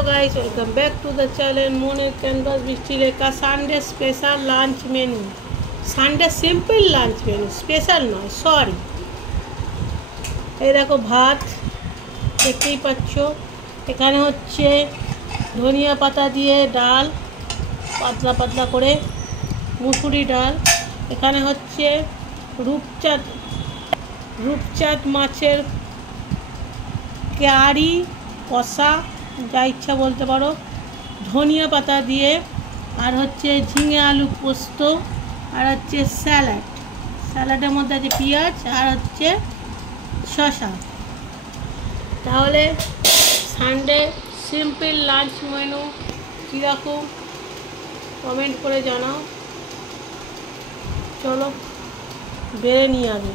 Hello guys, welcome back to the channel Mone canvas Brishti Lekha Sunday special lunch menu. Sunday simple lunch menu, special নয়, sorry. এই দেখো ভাত দেখতেই পাচ্ছ, এখানে হচ্ছে ধনিয়া পাতা দিয়ে ডাল, পাতলা পাতলা করে মুসুরি ডাল। এখানে হচ্ছে রূপচাঁদ মাছের কারি কষা, যা ইচ্ছা বলতে পারো, ধনিয়া পাতা দিয়ে, আর হচ্ছে ঝিঙে আলু পোস্ত, আর হচ্ছে স্যালাডের মধ্যে আছে পেঁয়াজ আর হচ্ছে শসা। তাহলে সানডে সিম্পল লাঞ্চ মেনু কীরকম কমেন্ট করে জানাও। চলো বেড়ে নিয়ে আগে,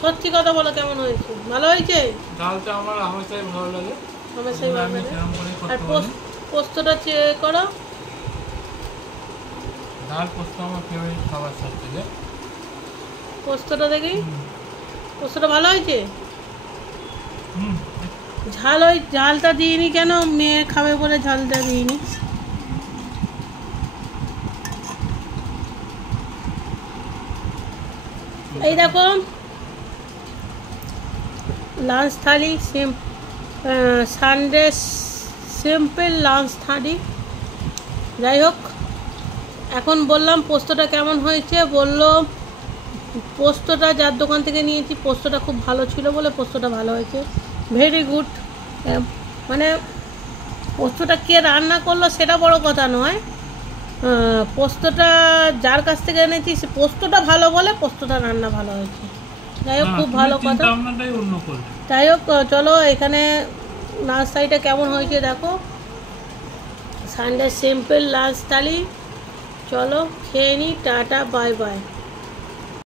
সত্যি কথা বলো, কেমন হয়েছে? ভালো হয়েছে? ডালটা আমার হামেশাই ভালো লাগে, হামেশাই ভালো লাগে। আর পোস্তটা চেক করো। ডাল পোস্ত আমার ফেভারিট খাবার সব থেকে। পোস্তটা দেখি, পোস্তটা ভালো হয়েছে। ঝালটা দিইনি কেন? মেয়ে খাবে বলে ঝালটা দিইনি। এই দেখো লাঞ্চ থালি, সানডে সিম্পল লাঞ্চ থালি। যাই হোক, এখন বললাম পোস্তটা কেমন হয়েছে। বললো পোস্তটা যার দোকান থেকে নিয়েছি পোস্তটা খুব ভালো ছিল বলে পোস্তটা ভালো হয়েছে, ভেরি গুড। মানে পোস্তটা কে রান্না করলো সেটা বড় কথা নয়, পোস্তটা যার কাছ থেকে এনেছি সে পোস্তটা ভালো বলে পোস্তটা রান্না ভালো হয়েছে। যাই হোক, খুব ভালো কথা। যাই হোক, চলো এখানে নাস্তাটা কেমন হয়েছে দেখো। সানডে সিম্পল লাঞ্চ থালি, চলো খেয়ে নিই। Tata, bye bye.